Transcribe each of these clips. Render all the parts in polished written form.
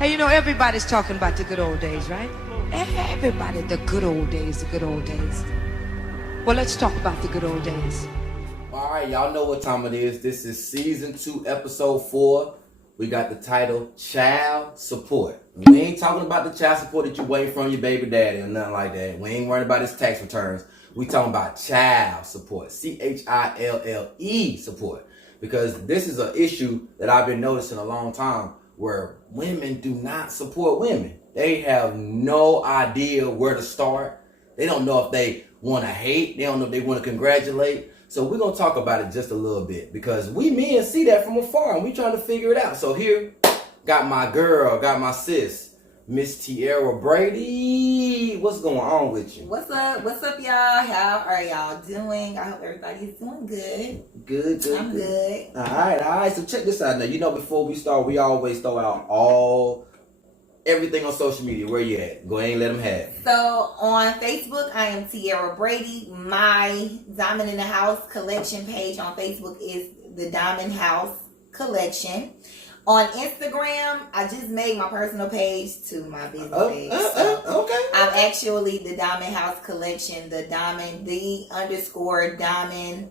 Hey, you know, everybody's talking about the good old days, right? Everybody, the good old days, the good old days. Well, let's talk about the good old days. All right, y'all know what time it is. This is season 2, episode 4. We got the title, Child Support. We ain't talking about the child support that you waiting from your baby daddy or nothing like that. We ain't worrying about his tax returns. We talking about child support, CHILLE support. Because this is an issue that I've been noticing a long time where women do not support women. They have no idea where to start. They don't know if they want to hate. They don't know if they want to congratulate. So we're going to talk about it just a little bit because we men see that from afar and we trying to figure it out. So here, got my girl, got my sis, Miss Tierra Brady. What's going on with you? What's up? What's up, y'all? How are y'all doing? I hope everybody's doing good. Good. I'm good. All right. So check this out now. You know, before we start, we always throw out everything on social media. Where you at? Go ahead and let them have it. So on Facebook, I am Tierra Brady. My Diamond in the House collection page on Facebook is the Diamond House Collection. On Instagram, I just made my personal page to my business page. Okay. I'm actually the Diamond House Collection, the Diamond, the _Diamond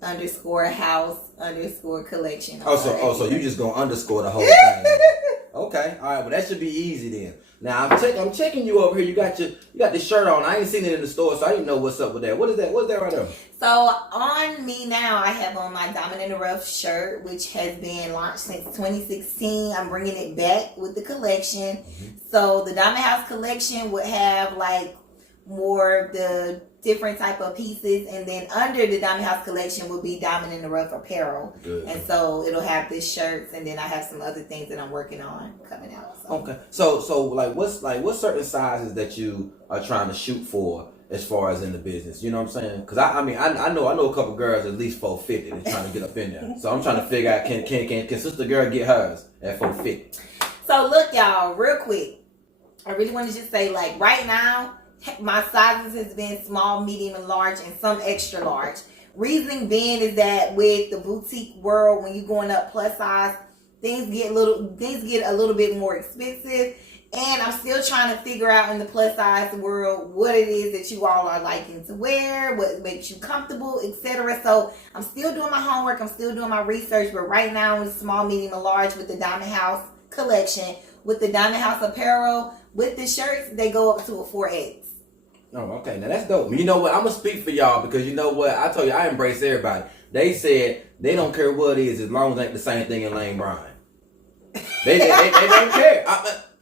_house _collection. So you just gonna underscore the whole thing. Okay, all right. Well, that should be easy then. Now I'm checking you over here. You got this shirt on. I ain't seen it in the store, so I didn't know what's up with that. What is that? What's that right there? So on me now, I have on my Diamond in the Rough shirt, which has been launched since 2016. I'm bringing it back with the collection. Mm-hmm. So the Diamond House collection would have like more of the different type of pieces, and then under the Diamond House collection will be Diamond in the Rough apparel. Good. And so it'll have this shirts, and then I have some other things that I'm working on coming out. So. Okay. So what's certain sizes that you are trying to shoot for as far as in the business? You know what I'm saying? Because I know a couple girls at least 450 that's trying to get up in there. So I'm trying to figure out can sister girl get hers at 450? So look, y'all, real quick, I really want to just say, like, right now, my sizes has been small, medium, and large, and some extra large. Reason being is that with the boutique world, when you're going up plus size, things get a little bit more expensive. And I'm still trying to figure out in the plus size world what it is that you all are liking to wear, what makes you comfortable, etc. So I'm still doing my homework, I'm still doing my research, but right now it's small, medium, and large with the Diamond House collection. With the Diamond House apparel, with the shirts, they go up to a 4X. Oh, okay. Now that's dope. You know what? I'm gonna speak for y'all because you know what? I told you I embrace everybody. They said they don't care what it is as long as it ain't the same thing in Lane Bryant. They don't care.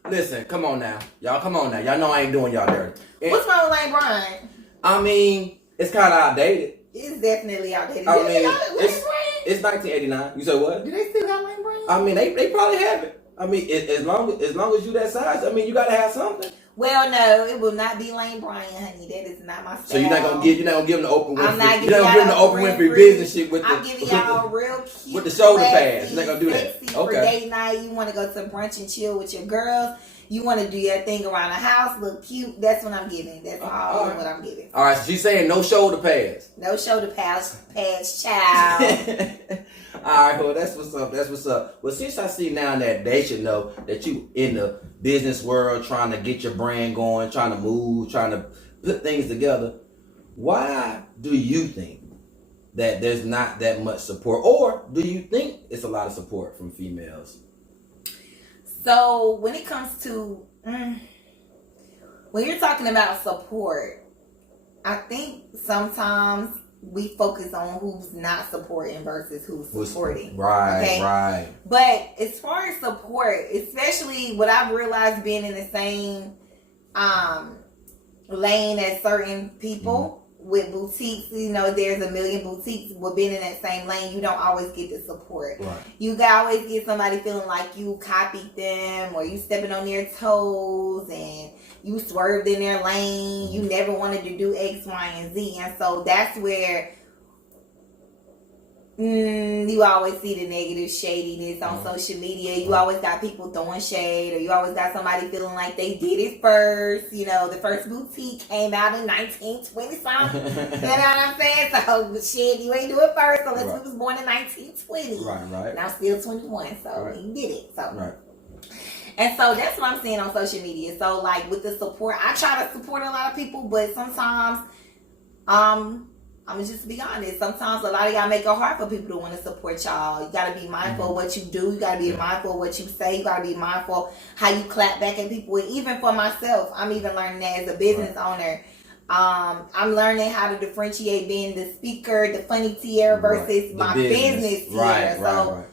Listen, come on now. Y'all know I ain't doing y'all dirty. What's wrong with Lane Bryant? I mean, it's kind of outdated. It's definitely outdated. I mean, it's 1989. You said what? Do they still got Lane Bryant? I mean, they probably have it. I mean, as long as you that size, I mean, you gotta have something. Well, no, it will not be Lane Bryant, honey. That is not my style. So you're not gonna give them the Oprah Winfrey. I'm not You're not gonna give them the Oprah Winfrey business shit with I'm giving y'all real cute with the shoulder pads. You're not gonna do that. Okay. For date night, you want to go to brunch and chill with your girls. You want to do your thing around the house, look cute. That's what I'm giving. That's all what I'm giving. All right, so she's saying no shoulder pads. No shoulder pads, child. All right, well, that's what's up. Well, since I see now that they should know that you in the business world trying to get your brand going, trying to move, trying to put things together, why do you think that there's not that much support? Or do you think it's a lot of support from females? So when it comes to, when you're talking about support, I think sometimes we focus on who's not supporting versus who's supporting. Right, okay? Right. But as far as support, especially what I've realized being in the same lane as certain people with boutiques, you know, there's a million boutiques, but being in that same lane, you don't always get the support. Right. You can always get somebody feeling like you copied them or you stepping on their toes and you swerved in their lane. You never wanted to do X, Y, and Z. And so that's where you always see the negative shadiness on social media. You always got people throwing shade, or you always got somebody feeling like they did it first. You know, the first boutique came out in 1920 something. You know what I'm saying? So shit, you ain't do it first unless we was born in 1920. Right. And I'm still 21, so he did it. So And so that's what I'm seeing on social media. So like with the support, I try to support a lot of people, but sometimes, I'm gonna just be honest. Sometimes a lot of y'all make it hard for people to want to support y'all. You gotta be mindful of what you do. You gotta be mindful of what you say. You gotta be mindful how you clap back at people. And even for myself, I'm even learning that as a business owner. I'm learning how to differentiate being the speaker, the funny Tierra versus my business Tierra. So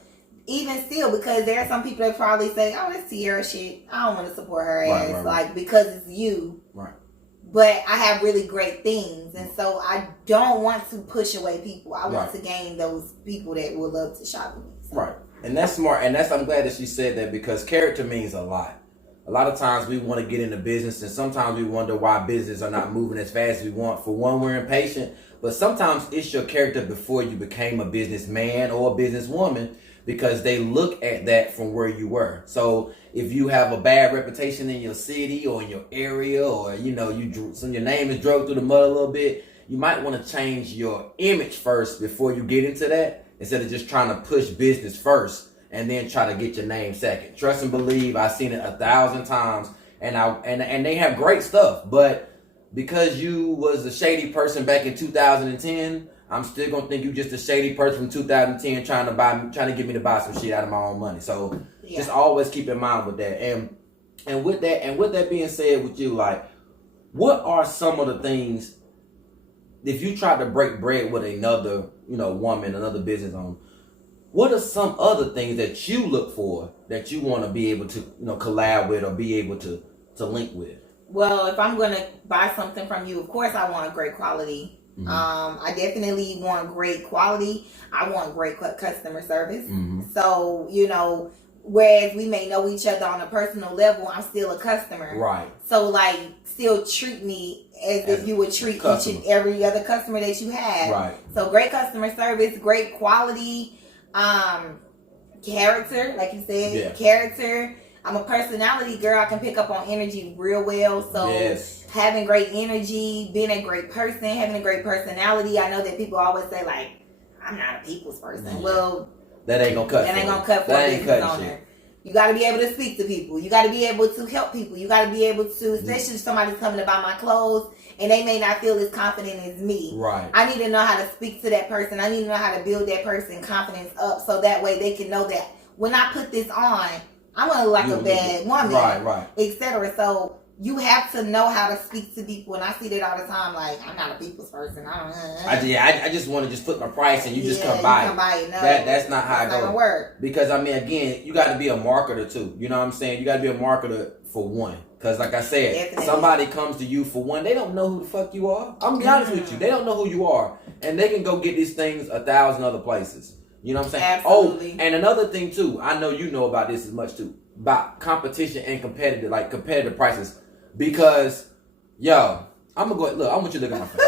even still, because there are some people that probably say, "Oh, that's Tierra shit. I don't want to support her ass," like because it's you. Right. But I have really great things, and so I don't want to push away people. I want to gain those people that will love to shop with me. So. Right, and that's smart, and I'm glad that she said that because character means a lot. A lot of times we want to get into business, and sometimes we wonder why business are not moving as fast as we want. For one, we're impatient, but sometimes it's your character before you became a businessman or a businesswoman, because they look at that from where you were. So if you have a bad reputation in your city or in your area, or your name is drugged through the mud a little bit, you might want to change your image first before you get into that, instead of just trying to push business first and then try to get your name second. Trust and believe, I've seen it 1,000 times, and they have great stuff, but because you was a shady person back in 2010, I'm still gonna think you just a shady person from 2010 trying to get me to buy some shit out of my own money. So just always keep in mind with that. And with that being said, with you, like, what are some of the things, if you try to break bread with another, woman, another business owner, what are some other things that you look for that you want to be able to, collab with or be able to link with? Well, if I'm gonna buy something from you, of course I want great quality. Mm-hmm. I definitely want great quality. I want great customer service. Mm-hmm. So, whereas we may know each other on a personal level, I'm still a customer. Right. So, like, still treat me as if you would treat each and every other customer that you have. Right. So, great customer service, great quality, character, like you said, character. I'm a personality girl. I can pick up on energy real well. So having great energy, being a great person, having a great personality. I know that people always say, like, I'm not a people's person. Mm-hmm. Well, that ain't gonna cut. That ain't gonna cut for a business owner. You got to be able to speak to people. You got to be able to help people. You got to be able to, especially if somebody's coming to buy my clothes and they may not feel as confident as me. Right. I need to know how to speak to that person. I need to know how to build that person's confidence up, so that way they can know that when I put this on, I'm gonna look like a bad woman, etc. So you have to know how to speak to people, and I see that all the time. Like, I'm not a people's person. I just want to just put my price, and you just come buy it. No, that's not how it goes. Work. Because again, you got to be a marketer too. You know what I'm saying? You got to be a marketer for one. Because like I said, somebody comes to you for one, they don't know who the fuck you are. I'm gonna be honest with you, they don't know who you are, and they can go get these things 1,000 other places. You know what I'm saying? Absolutely. Oh, and another thing too, I know you know about this as much too, about competition and competitive prices. Because, I'm gonna go. Look, I want you to look at my face.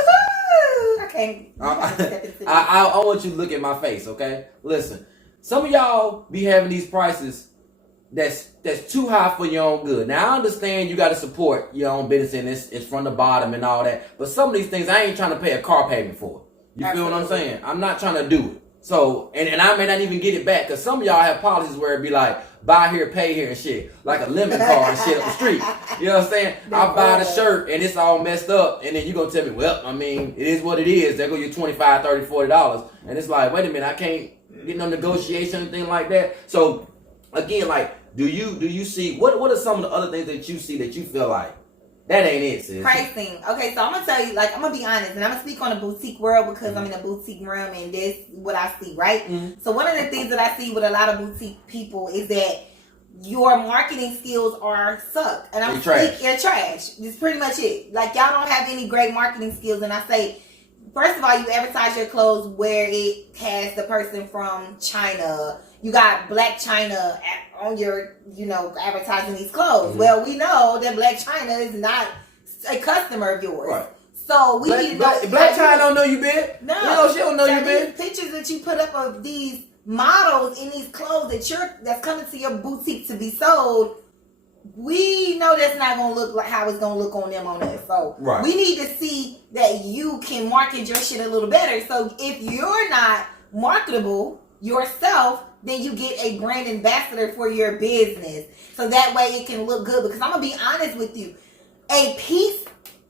Okay. I want you to look at my face. Okay. Listen, some of y'all be having these prices that's too high for your own good. Now I understand you got to support your own business, and it's from the bottom and all that. But some of these things I ain't trying to pay a car payment for. You feel what I'm saying? I'm not trying to do it. So, and I may not even get it back, because some of y'all have policies where it be like, buy here, pay here and shit. Like a lemon car and shit up the street. You know what I'm saying? I buy the shirt and it's all messed up, and then you going to tell me, well, I mean, it is what it is. There go your $25, $30, $40. And it's like, wait a minute, I can't get no negotiation or anything like that. So, again, like, do you see, what are some of the other things that you see that you feel like, that ain't it, sis? Pricing. Okay, so I'm going to tell you, like, I'm going to be honest, and I'm going to speak on the boutique world because I'm in a boutique realm, and that's what I see, right? Mm-hmm. So one of the things that I see with a lot of boutique people is that your marketing skills are suck. And I'm trash. You're trash. That's pretty much it. Like, y'all don't have any great marketing skills, and I say, first of all, you advertise your clothes where it has the person from China. You got Black China on your, advertising these clothes. Mm-hmm. Well, we know that Black China is not a customer of yours. Right. So we need to know. Black China don't know you, bitch. No. She don't know you, bitch. Pictures that you put up of these models in these clothes that's coming to your boutique to be sold, we know that's not going to look like how it's going to look on them on us. So we need to see that you can market your shit a little better. So if you're not marketable, yourself, then you get a brand ambassador for your business. So that way it can look good. Because I'm going to be honest with you. A piece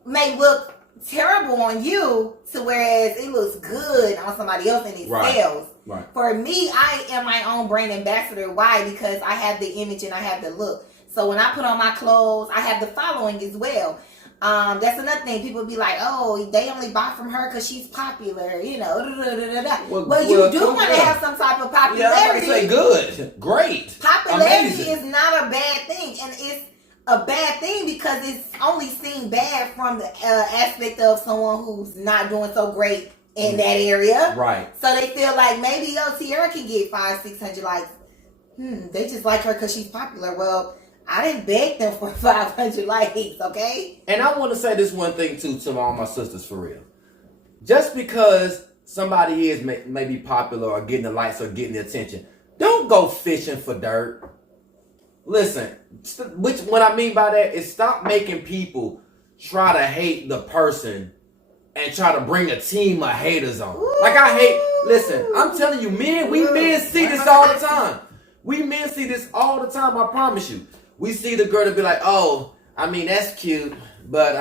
may look terrible on you to whereas it looks good on somebody else and it sells. Right. For me, I am my own brand ambassador. Why? Because I have the image and I have the look. So when I put on my clothes, I have the following as well. That's another thing. People be like, oh, they only buy from her because she's popular, you know. Well, you do want to have some type of popularity. Yeah, I say good, great, popularity amazing. is not a bad thing, and it's a bad thing because it's only seen bad from the aspect of someone who's not doing so great in that area. Right. So they feel like maybe Tierra can get 500-600 likes. They just like her because she's popular. Well, I didn't beg them for 500 likes, okay? And I want to say this one thing, too, to all my sisters, for real. Just because somebody is maybe popular or getting the likes or getting the attention, don't go fishing for dirt. Listen, what I mean by that is stop making people try to hate the person and try to bring a team of haters on. Like, I hate... Listen, I'm telling you, we men see this all the time. We men see this all the time, I promise you. We see the girl to be like, oh, I mean, that's cute, but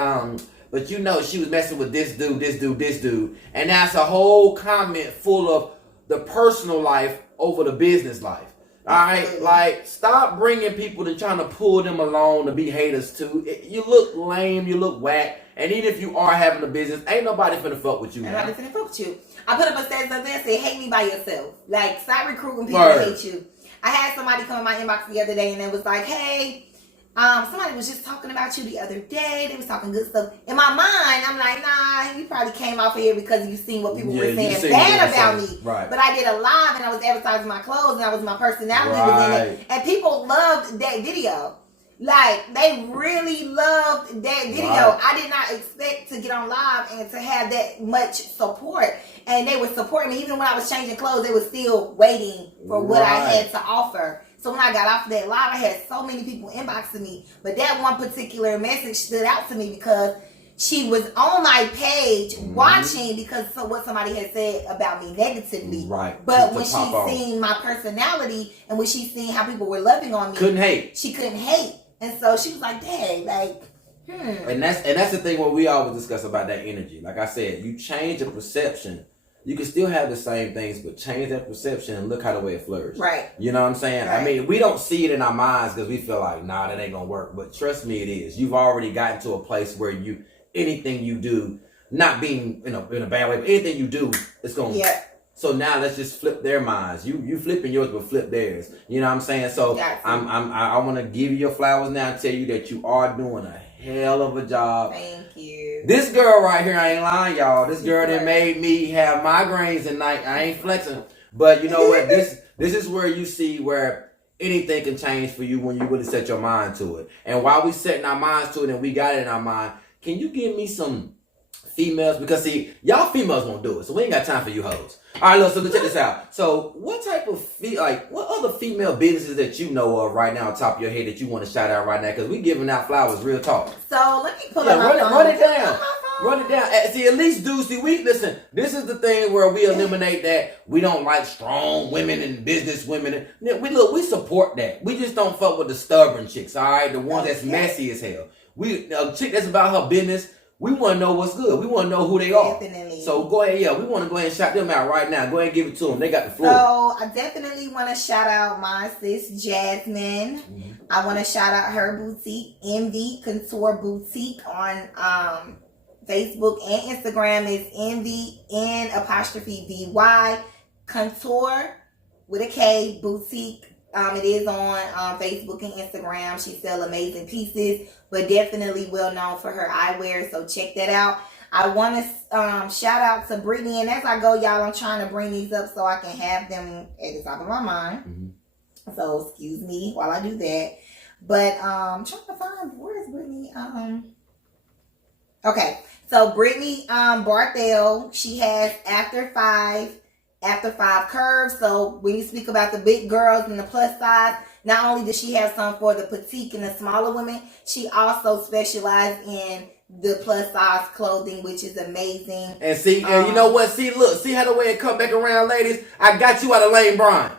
you know, she was messing with this dude. And that's a whole comment full of the personal life over the business life. All right? Like, stop bringing people and trying to pull them along to be haters too. You look lame, you look whack. And even if you are having a business, ain't nobody finna fuck with you, man. Ain't nobody finna fuck with you. I put up a status and say, hate me by yourself. Like, stop recruiting people to hate you. I had somebody come in my inbox the other day and it was like, hey, somebody was just talking about you the other day. They was talking good stuff. In my mind, I'm like, nah, you probably came off of here because you seen what people were saying bad about me. Right. But I did a live and I was advertising my clothes and that was my personality was in it. And people loved that video. Like, they really loved that video. Right. I did not expect to get on live and to have that much support. And they were supporting me. Even when I was changing clothes, they were still waiting for what I had to offer. So when I got off of that live, I had so many people inboxing me. But that one particular message stood out to me because she was on my page watching because of what somebody had said about me negatively. Right. But when she seen my personality and when she seen how people were loving on me, she couldn't hate. And so she was like, dang, like, And that's the thing what we always discuss about that energy. Like I said, you change the perception. You can still have the same things, but change that perception and look how the way it flourishes. Right. You know what I'm saying? Right. I mean, we don't see it in our minds because we feel like, nah, that ain't gonna work. But trust me, it is. You've already gotten to a place where anything you do, not being in a bad way, but anything you do, it's gonna. Yeah. So now let's just flip their minds. You flipping yours, but flip theirs. You know what I'm saying? So I want to give you your flowers now and tell you that you are doing a hell of a job. Thank you. This girl right here, I ain't lying, y'all. This girl that made me have migraines at night. I ain't flexing, but you know what? This is where you see where anything can change for you when you really set your mind to it. And while we setting our minds to it and we got it in our mind, can you give me some females? Because see, y'all females won't do it, so we ain't got time for you hoes. All right, look, so let's check this out. So, what type of what other female businesses that you know of right now on top of your head that you want to shout out right now? Because we giving out flowers, real talk. So let me pull up my phone. Run it down. Run it down. See, at least we listen. This is the thing where we eliminate that we don't like strong women and business women. We support that. We just don't fuck with the stubborn chicks. All right, the ones that's messy as hell. A chick that's about her business. We want to know what's good. We want to know who they are. Definitely. So go ahead. We want to go ahead and shout them out right now. Go ahead and give it to them. They got the floor. So I definitely want to shout out my sis Jasmine. Mm-hmm. I want to shout out her boutique, Envy Couture Boutique on Facebook and Instagram. Is Envy N''VY Couture with a K Boutique. It is on Facebook and Instagram. She sells amazing pieces, but definitely well known for her eyewear. So check that out. I want to shout out to Brittany. And as I go, y'all, I'm trying to bring these up so I can have them at the top of my mind. Mm-hmm. So excuse me while I do that. But I'm trying to find, where is Brittany? Okay. So Brittany Barthel, she has After Five curves. So when you speak about the big girls and the plus size, Not only does she have some for the petite and the smaller women, she also specializes in the plus size clothing, which is amazing. And see, and you know what? See, look, see how the way it come back around, ladies. I got you out of Lane Bryant.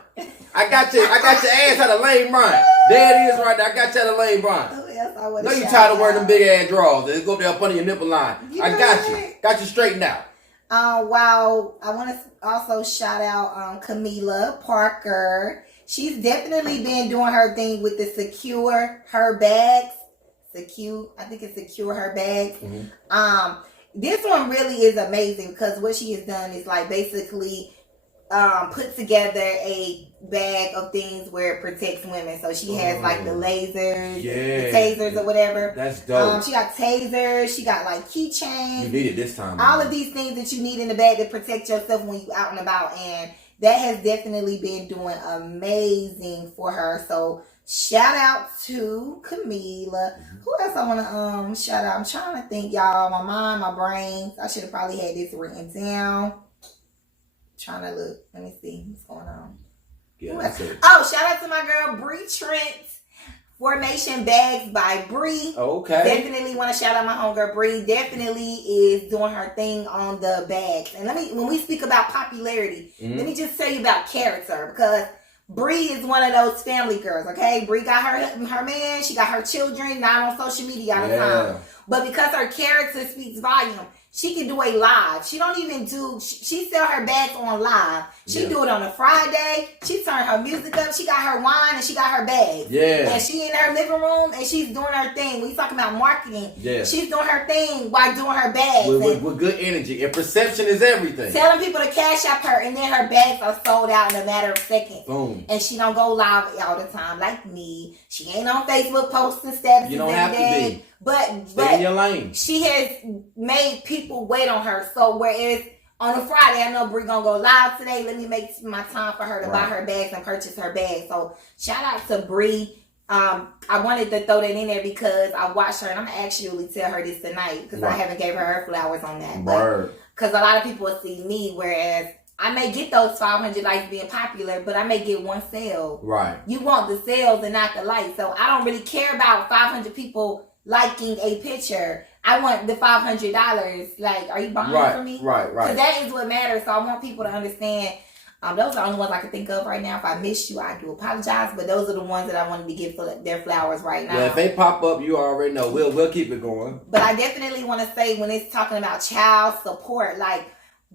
I got your ass out of Lane Bryant. There it is, right there. I got you out of Lane Bryant. Who else I want No, to you shout tired of out? wearing them big ass drawers? They go up there up under your nipple line. I got right. you. Got you straightened out. Wow, I want to also shout out Camila Parker. She's definitely been doing her thing with the secure her bags. I think it's secure her bags. Mm-hmm. This one really is amazing because what she has done is like basically put together a bag of things where it protects women. So she has like the lasers, the tasers or whatever. That's dope. She got tasers, she got like keychains. You need it this time. All of these things that you need in the bag to protect yourself when you out and about, and that has definitely been doing amazing for her. So shout out to Camila. Who else I want to shout out? I'm trying to think, y'all. My mind, my brain. I should have probably had this written down. Trying to look. Let me see what's going on. Yeah, that's it. Oh, shout out to my girl Bree Trent. Formation Bags by Bree. Okay. Definitely want to shout out my homegirl Bree. Definitely is doing her thing on the bags. And when we speak about popularity, let me just tell you about character, because Bree is one of those family girls, okay? Bree got her man, she got her children, not on social media all the time. But because her character speaks volume, she can do a live. She don't even do, she sell her bags on live. She do it on a Friday. She turn her music up. She got her wine and she got her bags. Yeah. And she in her living room and she's doing her thing. We talking about marketing. Yeah. She's doing her thing while doing her bags. With good energy. And perception is everything. Telling people to cash out her, and then her bags are sold out in a matter of seconds. Boom. And she don't go live all the time like me. She ain't on Facebook posting statuses You don't every have day. to be. But Stay in your lane. She has made people wait on her. So whereas on a Friday, I know Bree gonna go live today. Let me make my time for her to buy her bags and purchase her bags. So shout out to Bree. I wanted to throw that in there because I watched her, and I'm gonna actually tell her this tonight because I haven't gave her flowers on that. Because a lot of people will see me, whereas I may get those 500 likes being popular, but I may get one sale. Right. You want the sales and not the likes. So I don't really care about 500 people liking a picture. I want the $500. Like, are you buying from me? Right. Because that is what matters. So I want people to understand. Those are the only ones I can think of right now. If I missed you, I do apologize. But those are the ones that I wanted to give their flowers right now. Well, if they pop up, you already know. We'll keep it going. But I definitely want to say, when it's talking about child support, like,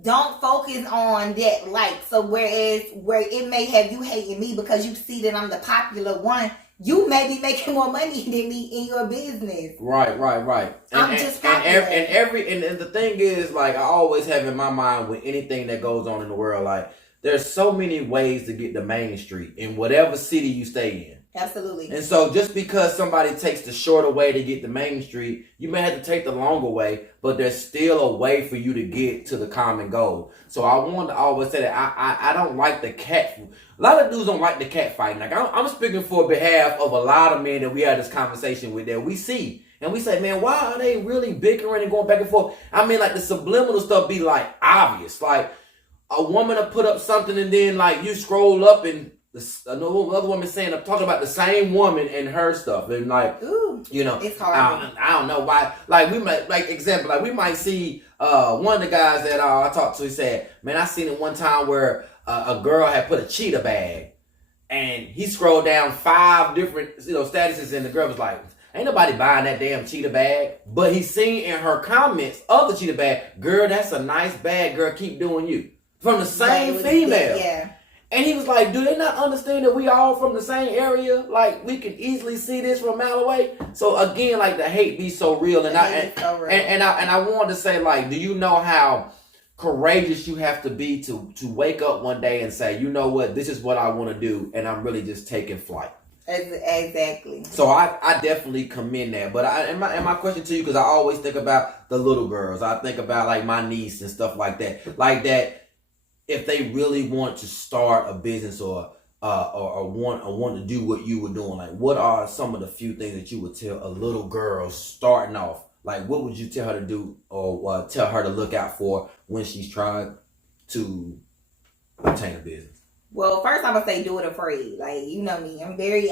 don't focus on that like. So where it may have you hating me because you see that I'm the popular one, you may be making more money than me in your business. Right. I'm just popular. And the thing is, like, I always have in my mind with anything that goes on in the world, like, there's so many ways to get to Main Street in whatever city you stay in. Absolutely. And so just because somebody takes the shorter way to get to Main Street, you may have to take the longer way, but there's still a way for you to get to the common goal. So I want to always say that I don't like the cat. A lot of dudes don't like the cat fighting. Like, I'm speaking for behalf of a lot of men that we had this conversation with, that we see. And we say, man, why are they really bickering and going back and forth? I mean, like, the subliminal stuff be, like, obvious. Like, a woman will put up something and then, like, you scroll up and another woman saying, I'm talking about the same woman and her stuff. And, like, ooh, you know, it's hard. I don't know why. Like, we might, like, example, like, we might see one of the guys that I talked to, he said, man, I seen it one time where a girl had put a cheetah bag, and he scrolled down 5 different, statuses, and the girl was like, ain't nobody buying that damn cheetah bag. But he seen in her comments of the cheetah bag, girl, that's a nice bag, girl, keep doing you. From the same female. Yeah. And he was like, do they not understand that we all from the same area? Like, we can easily see this from a mile away. So again, like, the hate be so real. And I wanted to say, like, do you know how courageous you have to be to wake up one day and say, you know what, this is what I want to do, and I'm really just taking flight. Exactly. So I definitely commend that. But and my question to you, because I always think about the little girls. I think about, like, my niece and stuff like that. Like that. If they really want to start a business or want to do what you were doing, like, what are some of the few things that you would tell a little girl starting off? Like, what would you tell her to do or tell her to look out for when she's trying to obtain a business? Well, first I'm gonna say do it afraid. Like, you know me, I'm very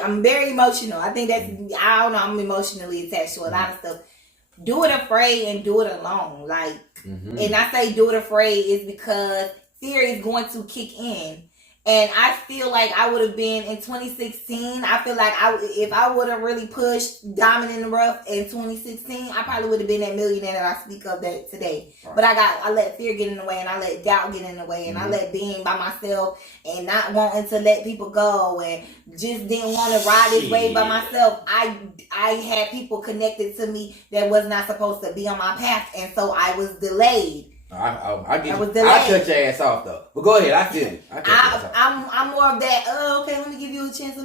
emotional. I think that's I don't know. I'm emotionally attached to a lot of stuff. Do it afraid and do it alone. Like, and I say do it afraid is because fear is going to kick in. And I feel like I would have been in 2016. I feel like if I would have really pushed Diamond in the Rough in 2016, I probably would have been that millionaire that I speak of that today. Right. But I let fear get in the way, and I let doubt get in the way, and I let being by myself and not wanting to let people go, and just didn't want to ride this wave by myself. I had people connected to me that was not supposed to be on my path, and so I was delayed. I get you. I cut your ass off though. But go ahead, I feel it. I'm more of that. Oh, okay, let me give you a chance.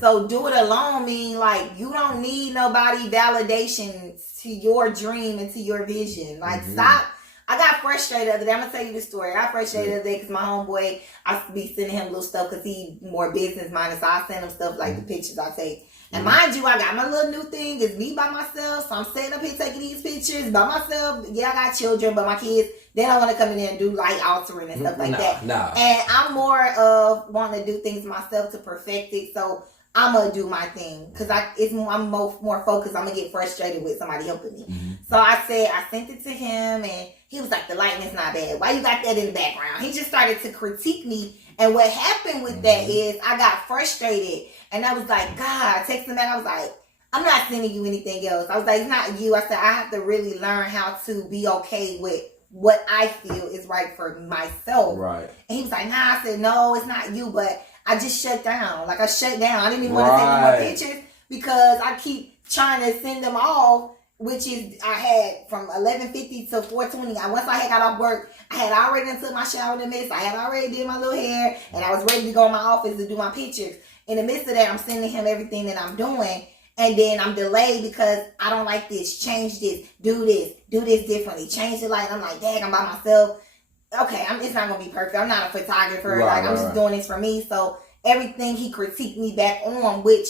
So do it alone mean like you don't need nobody validation to your dream and to your vision. Like stop. I got frustrated the other day. I'm gonna tell you the story. I got frustrated the other day because my homeboy, I used to be sending him little stuff because he more business minded. So I send him stuff like the pictures I take. And mind you, I got my little new thing. It's me by myself. So I'm sitting up here taking these pictures by myself. Yeah, I got children, but my kids, they don't want to come in there and do light altering and stuff like that. Nah. And I'm more of wanting to do things myself to perfect it. So I'm going to do my thing. Because I'm more focused. I'm going to get frustrated with somebody helping me. So I sent it to him and he was like, the lighting is not bad. Why you got that in the background? He just started to critique me. And what happened with that is I got frustrated. And I was like, God, I texted him back. I was like, I'm not sending you anything else. I was like, it's not you. I said, I have to really learn how to be okay with what I feel is right for myself. Right. And he was like, nah. I said, no, it's not you. But I just shut down. Like I shut down. I didn't even want to send any more pictures because I keep trying to send them off, which is I had from 11:50 to 4:20. Once I had got off work, I had already took my shower in the midst. I had already did my little hair, and I was ready to go in my office to do my pictures. In the midst of that, I'm sending him everything that I'm doing. And then I'm delayed because I don't like this. Change this. Do this differently. Change the light. I'm like, dang, I'm by myself. Okay, it's not going to be perfect. I'm not a photographer. I'm just doing this for me. So everything he critiqued me back on, which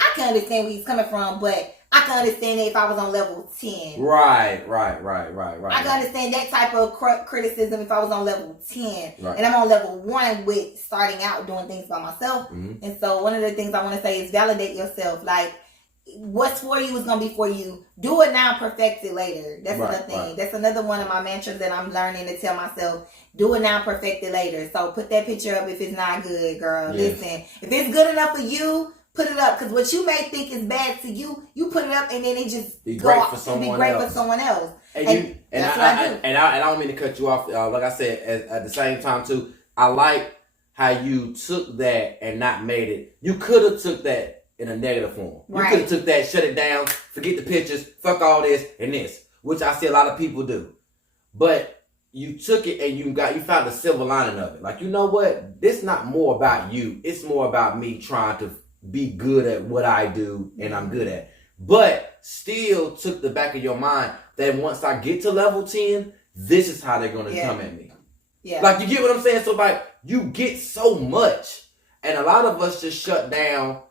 I can understand where he's coming from, but I can understand it if I was on level 10. Right. I can understand that type of criticism if I was on level 10. Right. And I'm on level 1 with starting out doing things by myself. And so one of the things I want to say is validate yourself. Like, what's for you is going to be for you. Do it now, perfect it later. That's another thing. That's another one of my mantras that I'm learning to tell myself. Do it now, perfect it later. So put that picture up if it's not good, girl. Yes. Listen, if it's good enough for you, put it up, because what you may think is bad to you, you put it up and then it just be great for someone else. And I don't mean to cut you off. Like I said, at the same time too, I like how you took that and not made it. You could have took that in a negative form. You could have took that, shut it down, forget the pictures, fuck all this and this, which I see a lot of people do. But you took it and you found the silver lining of it. Like, you know what? This is not more about you. It's more about me trying to be good at what I do and I'm good at. But still took the back of your mind that once I get to level 10, this is how they're going to come at me. Yeah. Like, you get what I'm saying? So, like, you get so much. And a lot of us just shut down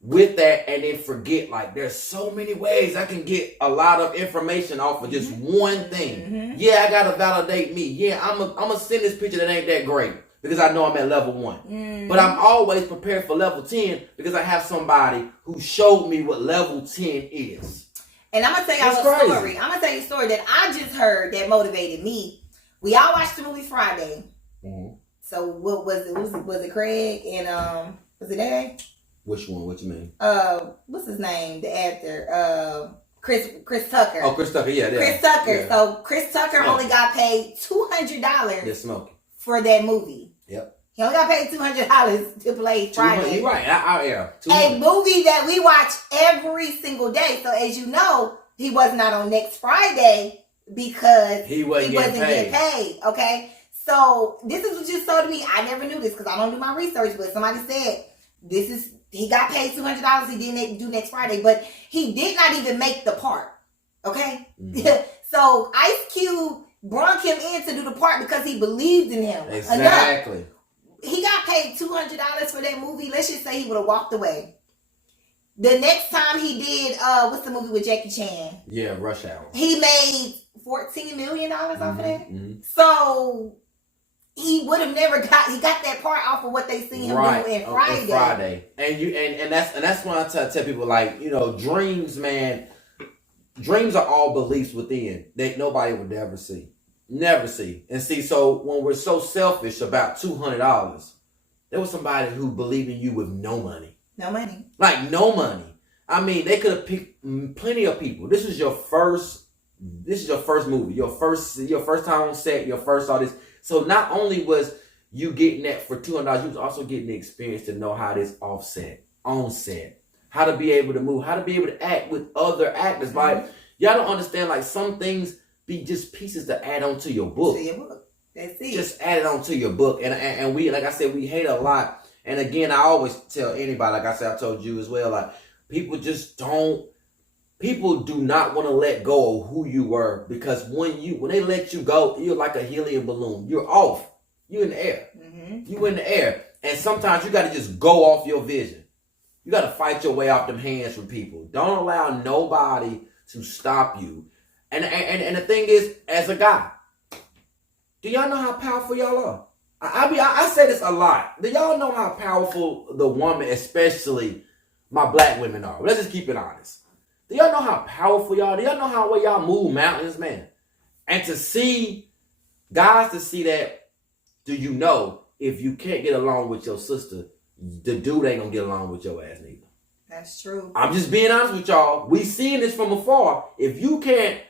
with that and then forget, like, there's so many ways I can get a lot of information off of just one thing. Yeah, I got to validate me. Yeah, I'm going to send this picture that ain't that great, because I know I'm at level 1. But I'm always prepared for level 10 because I have somebody who showed me what level 10 is. And I'm going to tell y'all a story. I'm going to tell you a story that I just heard that motivated me. We all watched the movie Friday. So what was it? Was it Craig and was it that? Which one? What you mean? What's his name? The actor. Chris Tucker. Oh, Chris Tucker, yeah. Chris Tucker. Yeah. So Chris Tucker only got paid $200 for that movie. Yep. He only got paid $200 to play Friday. You're right. Yeah. A movie that we watch every single day. So as you know, he was not on next Friday because he wasn't getting paid. Okay. So this is what you told me. I never knew this because I don't do my research, but somebody said he got paid $200. He didn't do next Friday, but he did not even make the part. Okay. So Ice Cube brought him in to do the part because he believed in him. Exactly. Enough. He got paid $200 for that movie. Let's just say he would have walked away. The next time he did, what's the movie with Jackie Chan? Yeah, Rush Hour. He made $14 million off of that. So he would have never he got that part off of what they see him do in Friday. And that's why I tell people, like, you know, dreams, man. Dreams are all beliefs within that nobody would ever see. Never see. And see, so when we're so selfish about $200, there was somebody who believed in you with no money. No money. Like, no money. I mean, they could have picked plenty of people. This is your first movie, your first time on set, your first all this. So not only was you getting that for $200, you was also getting the experience to know how it is offset, on set, how to be able to move, how to be able to act with other actors. Mm-hmm. Like, y'all don't understand, like, some things be just pieces to add on to your book. That's it. Just add it on to your book. And we, like I said, we hate a lot. And again, I always tell anybody, like I said, I told you as well, like, people do not want to let go of who you were, because when they let you go, you're like a helium balloon. You're off. You're in the air. Mm-hmm. You in the air. And sometimes you got to just go off your vision. You got to fight your way off them hands from people. Don't allow nobody to stop you. And the thing is, as a guy, do y'all know how powerful y'all are? I say this a lot. Do y'all know how powerful the woman, especially my black women, are? Let's just keep it honest. Do y'all know how powerful y'all are? Do y'all know how way y'all move mountains, man? And to see that, do you know, if you can't get along with your sister, the dude ain't gonna get along with your ass neither. That's true. I'm just being honest with y'all. We seeing this from afar. If you can't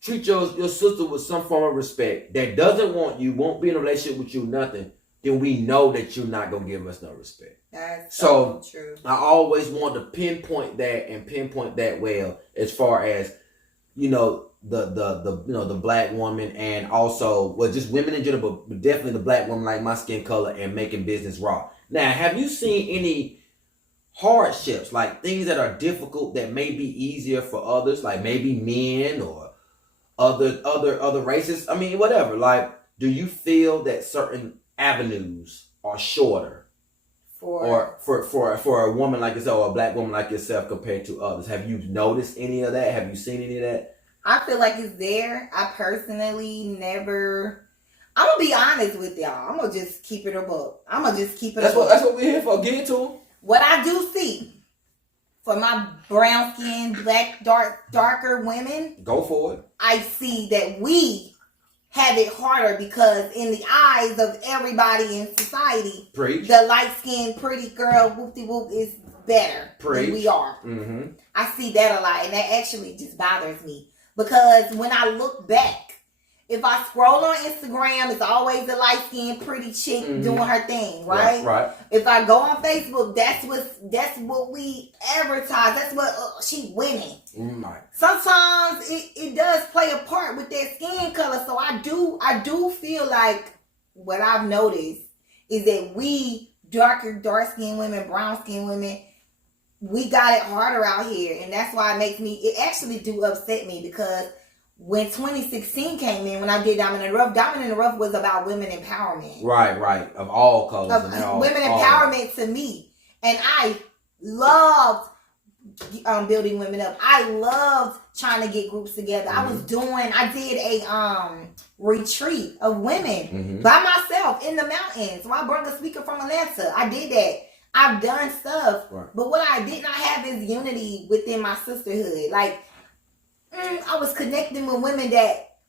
treat your sister with some form of respect, that doesn't want you, won't be in a relationship with you, nothing, then we know that you're not gonna give us no respect. That's so true. I always want to pinpoint that well, as far as, you know, the black woman, and also, well, just women in general, but definitely the black woman, like my skin color, and making business raw. Now, have you seen any hardships, like things that are difficult that may be easier for others, like maybe men or other races? I mean, whatever. Like, do you feel that certain avenues are shorter for a woman like yourself, or a black woman like yourself, compared to others? Have you noticed any of that? Have you seen any of that? I feel like it's there. I personally never. I'm gonna be honest with y'all. I'm gonna just keep it a book. That's what we're here for. Get into them. What I do see for my brown skinned, black, darker women, go for it. I see that we have it harder, because in the eyes of everybody in society, Preach. The light-skinned, pretty girl, whoop-de-whoop, is better Preach. than we are. Mm-hmm. I see that a lot, and that actually just bothers me, because when I look back, if I scroll on Instagram, it's always a light-skinned, pretty chick doing her thing, right? Right. If I go on Facebook, that's what we advertise. That's what she winning. Right. Sometimes it does play a part with their skin color. So I do feel like what I've noticed is that we dark-skinned women, brown-skinned women, we got it harder out here, and that's why it actually do upset me, because when 2016 came in, when I did Diamond in the Rough was about women empowerment. Right. Of all colors. Women empowerment to me. And I loved building women up. I loved trying to get groups together. Mm-hmm. I did a retreat of women by myself in the mountains. So I brought a speaker from Atlanta. I did that. I've done stuff. Right. But what I did not have is unity within my sisterhood. Like, I was connecting with women that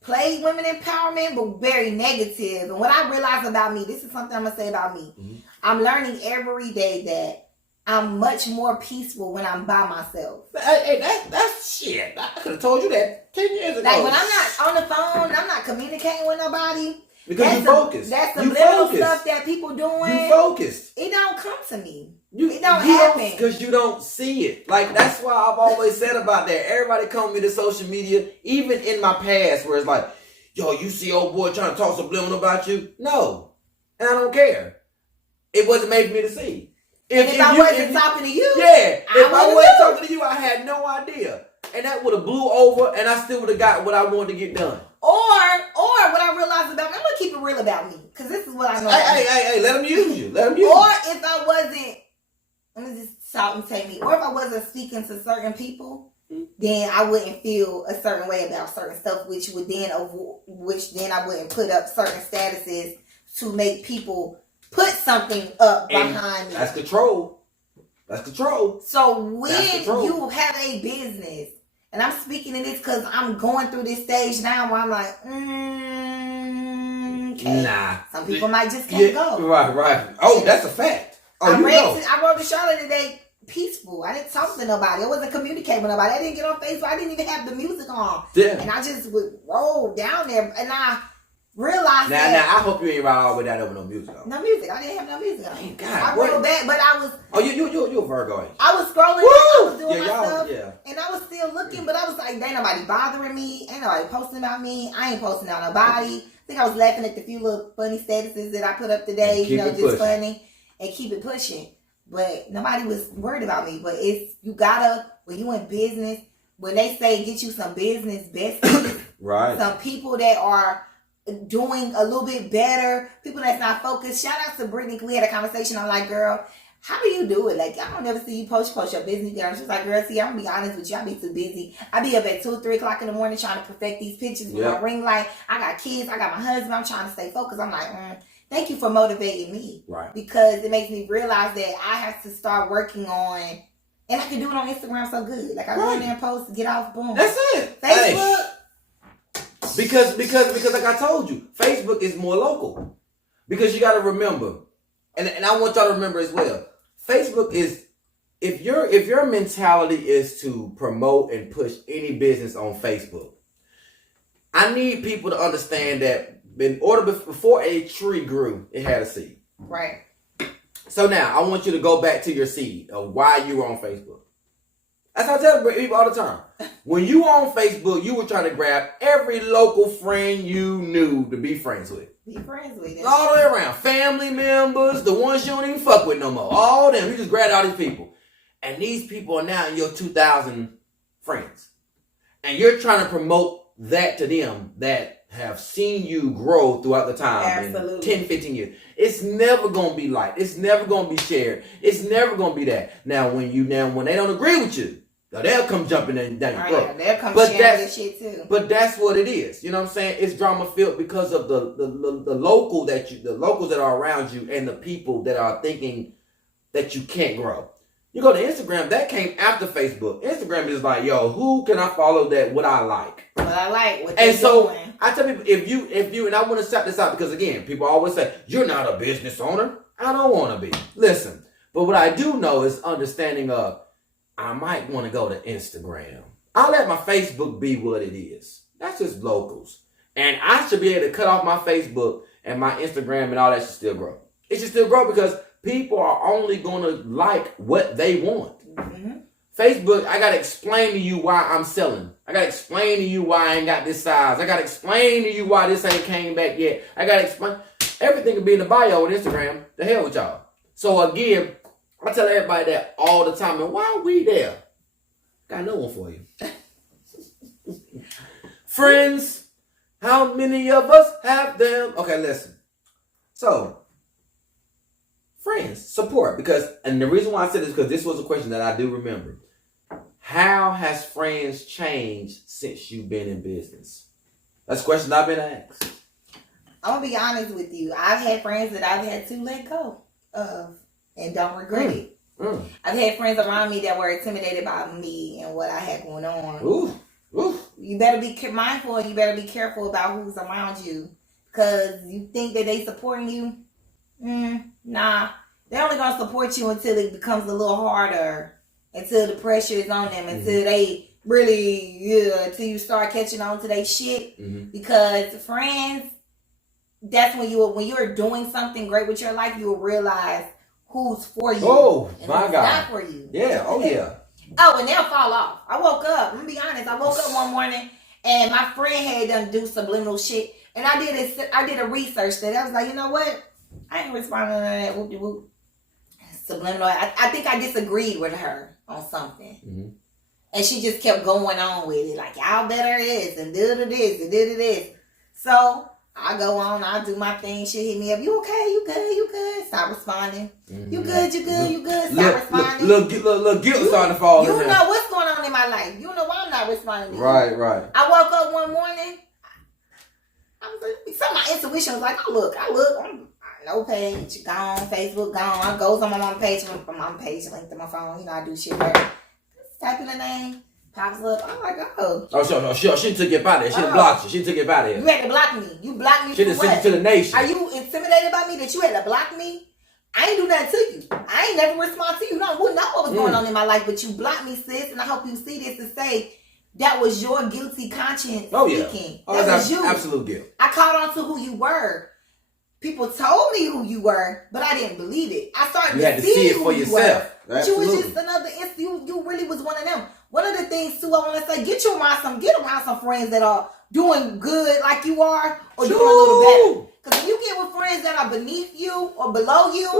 played women empowerment, but very negative. And what I realized about me, this is something I'm going to say about me. Mm-hmm. I'm learning every day that I'm much more peaceful when I'm by myself. Hey, that's shit. I could have told you that 10 years ago. Like, when I'm not on the phone, I'm not communicating with nobody. Because you focused. That's the little stuff that people doing. You focused. It don't come to me. It don't happen. Because you don't see it. Like, that's why I've always said about that. Everybody come me to social media, even in my past, where it's like, yo, you see old boy trying to talk subliminal about you? No. And I don't care. It wasn't made for me to see. If I wasn't talking to you, if I wasn't talking to you, I had no idea. And that would have blew over, and I still would have got what I wanted to get done. Or what I realized about me, I'm going to keep it real about me, because this is what I know. Hey, let them use you. Or if I wasn't, let me just talk and take me, or if I wasn't speaking to certain people, then I wouldn't feel a certain way about certain stuff, which then I wouldn't put up certain statuses to make people put something up behind me. That's control. That's control. So when you have a business, and I'm speaking in this because I'm going through this stage now where I'm like, okay. Nah. Some people might just can't go. Right. Oh, that's a fact. Oh, I wrote to Charlotte today, peaceful. I didn't talk to nobody. I wasn't communicating with nobody. I didn't get on Facebook. I didn't even have the music on. Yeah. And I just would roll down there, and I realized that. Now, I hope you ain't ride all the way down there with no music on. No music. I didn't have no music on. Thank God. I rolled back, but I was. Oh, you a Virgo. I was scrolling. I was doing my stuff. Yeah. And I was still looking, but I was like, ain't nobody bothering me. Ain't nobody posting about me. I ain't posting about nobody. I think I was laughing at the few little funny statuses that I put up today. Just funny. And keep it pushing. But nobody was worried about me. But you gotta, when you in business, when they say get you some business besties, right? Some people that are doing a little bit better, people that's not focused. Shout out to Brittany. We had a conversation. I'm like, girl, how do you do it? Like, I don't never see you post your business there. She's like, girl, see, I'm gonna be honest with you. I be too busy. I be up at 2 or 3 o'clock in the morning trying to perfect these pictures with my ring light. I got kids. I got my husband. I'm trying to stay focused. I'm like, thank you for motivating me. Right. Because it makes me realize that I have to start working on, and I can do it on Instagram so good. Like, I go in there and post, get off, boom. That's it. Facebook. Hey. Because like I told you, Facebook is more local. Because you got to remember, and I want y'all to remember as well, Facebook is, if your mentality is to promote and push any business on Facebook, I need people to understand that before a tree grew, it had a seed. Right. So now I want you to go back to your seed of why you were on Facebook. That's how I tell people all the time. When you were on Facebook, you were trying to grab every local friend you knew to be friends with. Be friends with them. All the way around. Family members, the ones you don't even fuck with no more. All them. You just grabbed all these people. And these people are now in your 2,000 friends. And you're trying to promote that to them that have seen you grow throughout the time. Absolutely. In 10, 15 years. It's never going to be liked. It's never going to be shared. It's never going to be that. Now, when they don't agree with you, they'll come jumping down your throat. They'll come sharing this shit too. But that's what it is. You know what I'm saying? It's drama filled because of the locals that are around you and the people that are thinking that you can't grow. You go to Instagram, that came after Facebook. Instagram is like, yo, who can I follow that what I like? What I like, what they're doing. I tell people, if you, and I want to set this out because again, people always say, you're not a business owner. I don't want to be. Listen, but what I do know is understanding of, I might want to go to Instagram. I'll let my Facebook be what it is. That's just locals. And I should be able to cut off my Facebook and my Instagram and all that should still grow. It should still grow because people are only going to like what they want. Mm-hmm. Facebook, I got to explain to you why I'm selling. I got to explain to you why I ain't got this size. I got to explain to you why this ain't came back yet. I got to explain. Everything can be in the bio on Instagram. The hell with y'all. So again, I tell everybody that all the time. And why are we there? Got no one for you. Friends, how many of us have them? Okay, listen. So, friends, support. And the reason why I said this, because this was a question that I do remember. How has friends changed since you've been in business? That's a question I've been asked. I'm going to be honest with you. I've had friends that I've had to let go of. And don't regret it. I've had friends around me that were intimidated by me and what I had going on. Ooh. You better be mindful and you better be careful about who's around you. Because you think that they supporting you. Nah. They're only going to support you until it becomes a little harder. Until the pressure is on them. Until they really, until you start catching on to their shit. Because friends, that's when you're doing something great with your life, you will realize who's for you. Oh, and my who's God. not for you. Yeah, oh yeah. Oh, and they'll fall off. I woke up, I'm going to be honest, I woke up one morning and my friend had done do subliminal shit. And I did a research that I was like, you know what? I ain't responding to that whoop-de-whoop. Subliminal. I think I disagreed with her on something. And she just kept going on with it. Like, y'all better this and do this and do this. So I go on, I do my thing. She hit me up. You okay? You good? You good? Stop responding. You good? You good? You good? Stop responding. Little guilt starting to fall. You know what's going on in my life. You know not responding to you. Right. I woke up one morning. I was like, some of my intuition was like, I look. No page, gone. Facebook, gone. I goes on my mom page, linked to my phone. You know, I do shit there. Type in the name, pops up. I'm like, oh. Oh, sure. She took it out of there. She blocked you. She took it out of here. You had to block me. You blocked me. She done sent you to the nation. Are you intimidated by me that you had to block me? I ain't do nothing to you. I ain't never respond to you. No, wouldn't know what was going on in my life, but you blocked me, sis. And I hope you see this to say that was your guilty conscience speaking. Oh, that that's was you. Absolute guilt. I caught on to who you were. People told me who you were, but I didn't believe it. I started to see it for yourself. But you was just another instance. You really was one of them. One of the things too, I want to say, get around some friends that are doing good like you are, or doing a little better. Because when you get with friends that are beneath you or below you,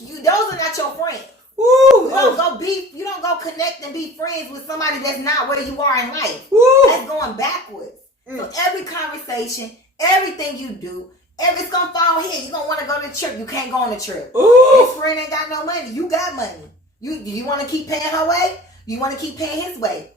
you those are not your friends. You don't go you don't go connect and be friends with somebody that's not where you are in life. That's going backwards. So every conversation, everything you do, it's gonna fall here. You're gonna want to go to the trip. You can't go on the trip. This friend ain't got no money. You got money. Do you want to keep paying her way? You want to keep paying his way?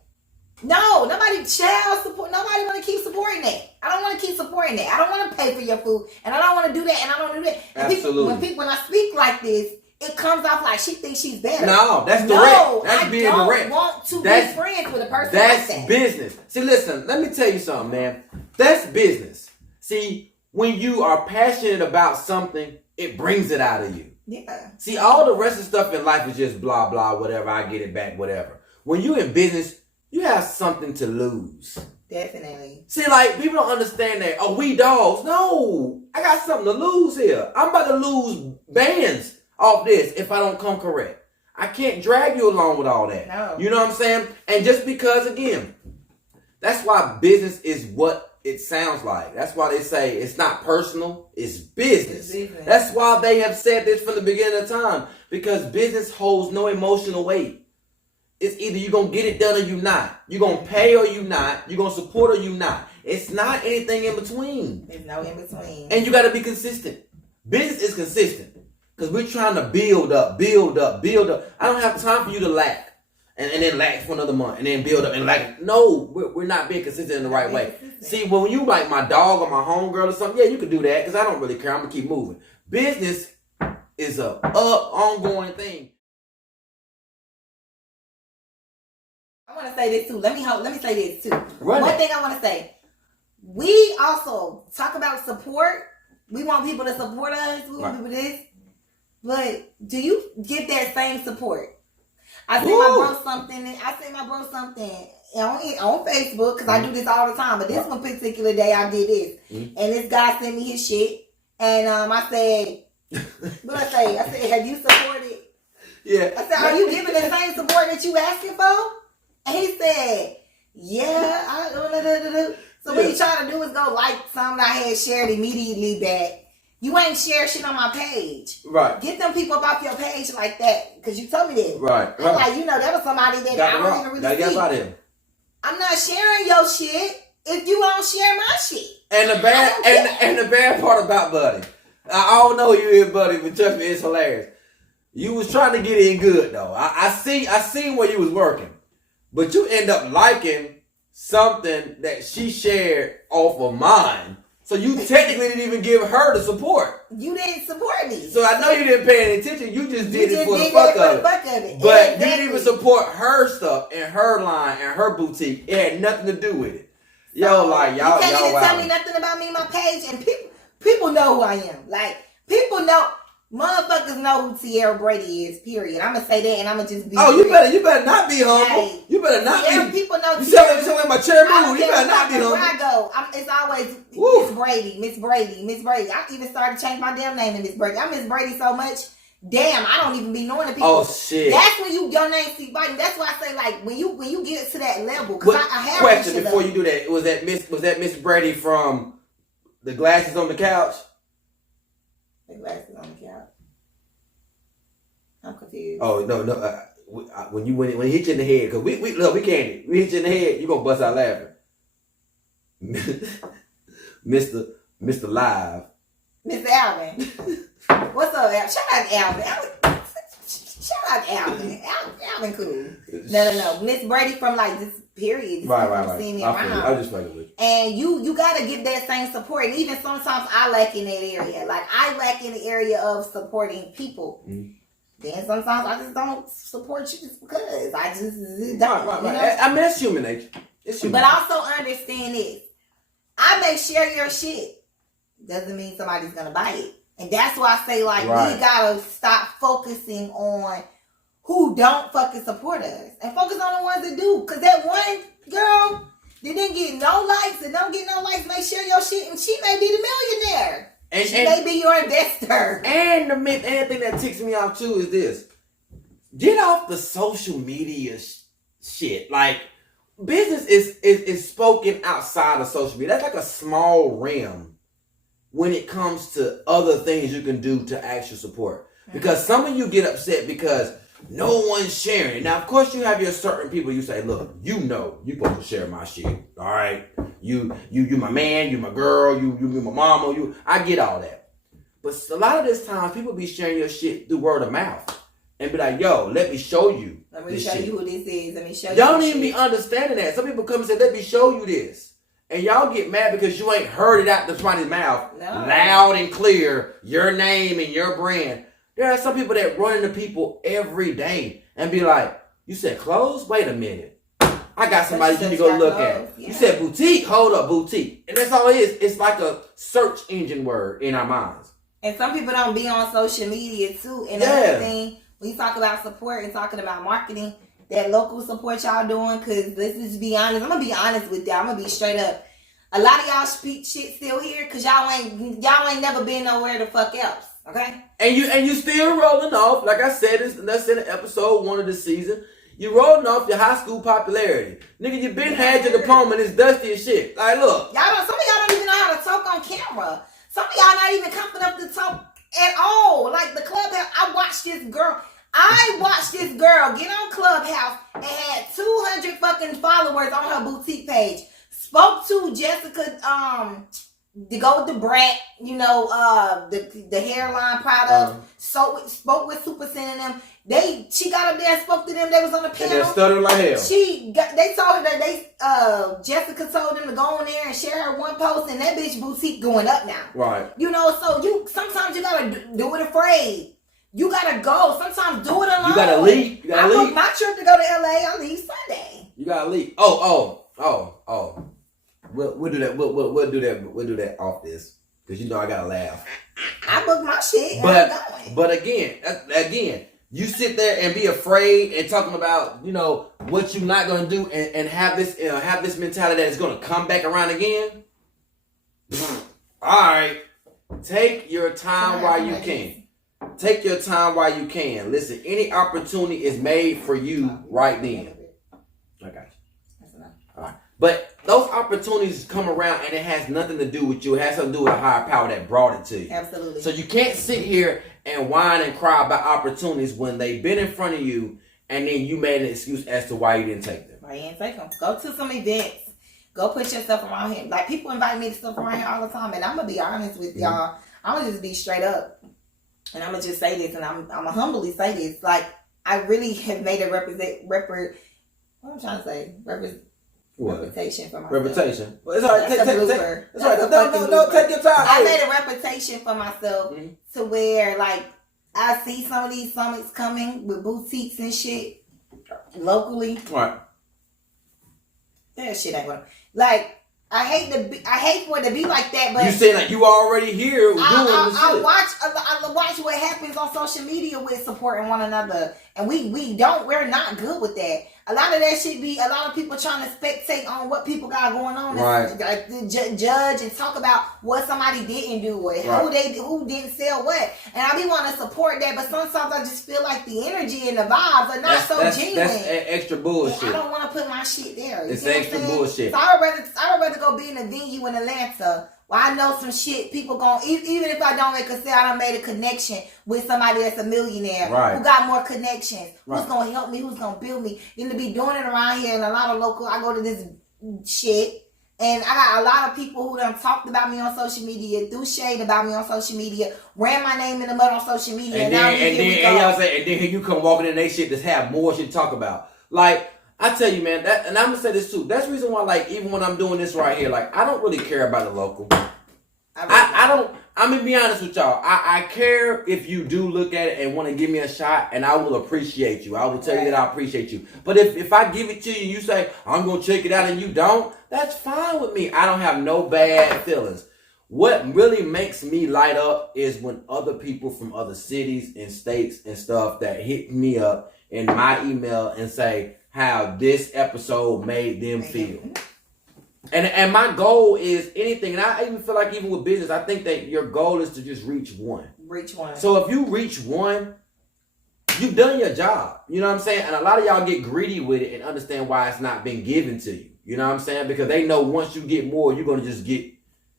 No, nobody child support. Nobody want to keep supporting that. I don't want to keep supporting that. I don't want to pay for your food, and I don't want to do that, and I don't do that. And Absolutely. When I speak like this, it comes off like she thinks she's better. No, that's direct. No, that's being direct. I don't want to be friends with a person like that. That's business. See, listen, let me tell you something, man. That's business. See, when you are passionate about something, it brings it out of you. Yeah. See, all the rest of the stuff in life is just blah, blah, whatever. I get it back, whatever. When you in business, you have something to lose. Definitely. See, like, people don't understand that. Oh, we dogs. No, I got something to lose here. I'm about to lose bands off this if I don't come correct. I can't drag you along with all that. No. You know what I'm saying? And just because, again, that's why business is what it sounds like. That's why they say it's not personal, it's business. That's why they have said this from the beginning of time. Because business holds no emotional weight. It's either you're going to get it done or you're not. You're going to pay or you're not. You're going to support or you're not. It's not anything in between. There's no in between. And you got to be consistent. Business is consistent. Because we're trying to build up. I don't have time for you to lack. And then lack for another month. And then build up and lack. No, we're not being consistent in the right way. See, when you like my dog or my homegirl or something, yeah, you can do that. Because I don't really care. I'm going to keep moving. Business is a ongoing thing. I want to say this too. Let me say this too. One thing I want to say. We also talk about support. We want people to support us. We want people this. But do you give that same support? I sent my bro something on Facebook because I do this all the time. But this one particular day I did this. And this guy sent me his shit. And I said, what I say? I said, have you supported? Yeah. I said, are you giving the same support that you asking for? And he said, yeah. So what you trying to do is go like something I had shared immediately back. You ain't share shit on my page. Right. Get them people up off your page like that. Because you told me that. Right. I'm like, that was somebody that I don't even really see. About him. I'm not sharing your shit if you don't share my shit. And the bad part about Buddy, I don't know you is, Buddy, but trust me, it's hilarious. You was trying to get in good though. I seen where you was working. But you end up liking something that she shared off of mine. So you technically didn't even give her the support. You didn't support me. So I know you didn't pay any attention. You just did it for the fuck of it. But you didn't even support her stuff and her line and her boutique. It had nothing to do with it. Y'all you can't even tell me nothing about me and my page. And people know who I am. Like, people know. Motherfuckers know who Tierra Brady is, period. I'm going to say that and I'm going to just be you better not be humble. Hey, you better not be. People know you selling my cherry moon. You better not be humble. Where I go, it's always Miss Brady. I even started to change my damn name to Miss Brady. I'm Miss Brady so much. Damn, I don't even be knowing the people. Oh shit! That's when your name keep biting. That's why I say like when you get to that level. Because I have question before you do that. Was that Miss Brady from the glasses on the couch? The glasses on the couch. I'm confused. Oh no! When he hit you in the head, because we can't. We hit you in the head, you gonna bust out laughing. Mr. Live. Mr. Alvin. What's up, Alvin? Shout out to Alvin. Shout out Alvin. Alvin cool. No. Miss Brady from like this period. Right. See me I around. just fucking with you. And you gotta give that same support. And even sometimes I lack in that area. Like I lack in the area of supporting people. Mm-hmm. Then sometimes I just don't support you just because I just don't. Right. You know? I mean, it's human nature. But also understand this. I may share your shit. Doesn't mean somebody's gonna buy it. And that's why I say, like, we gotta stop focusing on who don't fucking support us and focus on the ones that do. Cause that one girl that didn't get no likes and don't get no likes may share your shit and she may be the millionaire. And she may be your investor. And the thing that ticks me off too is this. Get off the social media shit. Like, business is spoken outside of social media. That's like a small realm when it comes to other things you can do to actual support. Because some of you get upset because no one's sharing. Now, of course, you have your certain people you say, look, you know you supposed to share my shit. All right? You my man, you my girl, you my mama, I get all that. But a lot of this time, people be sharing your shit through word of mouth. And be like, yo, let me show you. Let me show you who this is. Let me show you. Y'all don't even be understanding that. Some people come and say, let me show you this. And y'all get mad because you ain't heard it out the front of his mouth. No. Loud and clear, your name and your brand. There are some people that run into people every day and be like, you said clothes? Wait a minute. I got somebody you need to go look at. Yeah. You said boutique? Hold up, boutique. And that's all it is. It's like a search engine word in our minds. And some people don't be on social media too. And another thing, when you talk about support and talking about marketing, that local support y'all doing, because let's just be honest. I'm going to be honest with y'all. I'm going to be straight up. A lot of y'all speak shit still here because y'all ain't never been nowhere the fuck else. Okay? And you still rolling off, like I said, that's in episode 1 of the season. You rolling off your high school popularity. Nigga, you been had your diploma and it's dusty as shit. Like, look. Some of y'all don't even know how to talk on camera. Some of y'all not even confident enough to talk at all. Like the Clubhouse, I watched this girl get on Clubhouse and had 200 fucking followers on her boutique page. Spoke to Jessica, to go with the brat, the hairline product. Spoke with Super Sin and them. She got up there and spoke to them. They was on the panel. And they stuttered like hell. Jessica told them to go on there and share her one post, and that bitch boutique going up now. Right. So sometimes you gotta do it afraid. You gotta go. Sometimes do it alone. You gotta leave. I booked my trip to go to LA. I leave Sunday. You gotta leave. Oh. We'll do that. We'll do that. We'll do that off this because I gotta laugh. I booked my shit. But again, you sit there and be afraid and talking about what you're not gonna do and have this mentality that it's gonna come back around again. All right, take your time while you can. Take your time while you can. Listen, any opportunity is made for you right then. I got you. That's enough. All right. But those opportunities come around and it has nothing to do with you. It has something to do with a higher power that brought it to you. Absolutely. So you can't sit here and whine and cry about opportunities when they've been in front of you and then you made an excuse as to why you didn't take them. Why you didn't take them? Go to some events. Go put yourself around here. Like, people invite me to stuff around here all the time. And I'm going to be honest with y'all. I'm going to just be straight up. And I'm going to just say this. And I'm going to humbly say this. Like, I really have made a reputation for myself. Reputation. Well, it's all right. Take your time. I made a reputation for myself to where, like, I see some of these summits coming with boutiques and shit locally. Right. That shit ain't gonna, like, I hate for it to be like that, but you say like you already here doing the shit. I watch what happens on social media with supporting one another, and we're not good with that. A lot of that shit be a lot of people trying to spectate on what people got going on, right? And judge and talk about what somebody didn't do or who didn't sell what. And I be wanting to support that, but sometimes I just feel like the energy and the vibes are not genuine. That's extra bullshit. And I don't want to put my shit there. It's extra bullshit. So I'd rather go be in a venue in Atlanta. Well, I know some shit people even if I don't make a sale, I done made a connection with somebody that's a millionaire who got more connections, who's going to help me, who's going to build me. Then to be doing it around here and a lot of local, I go to this shit And I got a lot of people who done talked about me on social media, threw shade about me on social media, ran my name in the mud on social media, and then here you come walking in they shit that's have more shit to talk about. Like, I tell you, man, that, and I'm gonna say this too. That's the reason why, like, even when I'm doing this right here, like, I don't really care about the local. I don't. I'm gonna be honest with y'all. I care if you do look at it and want to give me a shot, and I will appreciate you. I will tell you that I appreciate you. But if I give it to you, you say I'm gonna check it out, and you don't, that's fine with me. I don't have no bad feelings. What really makes me light up is when other people from other cities and states and stuff that hit me up in my email and say how this episode made them feel. And my goal is anything, and I even feel like even with business, I think that your goal is to just reach one. So if you reach one, you've done your job. You know what I'm saying? And a lot of y'all get greedy with it and understand why it's not been given to you. You know what I'm saying? Because they know once you get more, you're going to just get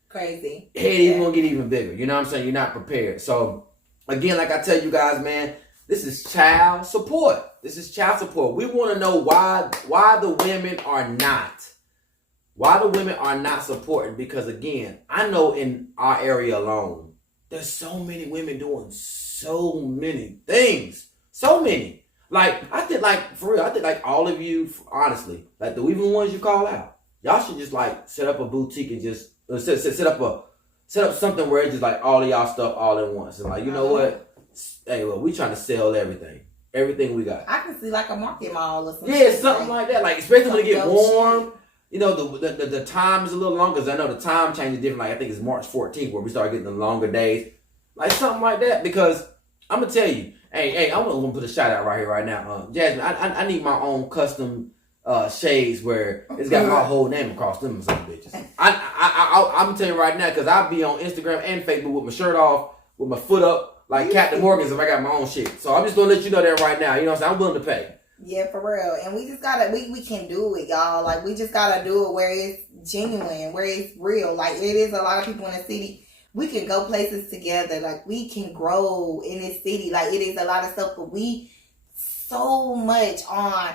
crazy. You're going to get even bigger. You know what I'm saying? You're not prepared. So again, like I tell you guys, man, this is child support. This is child support. We want to know why the women are not. Why the women are not supporting? Because again, I know in our area alone, there's so many women doing so many things. So many. Like, I think like, for real, I think like all of you, honestly, like the even ones you call out, y'all should just like set up a boutique and just set up something where it's just like all of y'all stuff all at once. And like, you know what? Hey, well, we trying to sell everything. Everything we got. I can see like a market mall or something. Yeah, something like that. Like, especially when it get warm. Shit. You know, the time is a little longer because I know the time change is different. Like, I think it's March 14th where we start getting the longer days. Like, something like that. Because I'm going to tell you, hey, I'm going to put a shout out right here, right now. Jasmine, I need my own custom shades where it's got my whole name across them some bitches. I'm going to tell you right now because I'll be on Instagram and Facebook with my shirt off, with my foot up, like Captain Morgan's if I got my own shit. So I'm just going to let you know that right now. You know what I'm saying? I'm willing to pay. Yeah, for real. And we just gotta, we can do it, y'all. Like, we just gotta do it where it's genuine, where it's real. Like, it is a lot of people in the city. We can go places together. Like, we can grow in this city. Like, it is a lot of stuff, but we so much on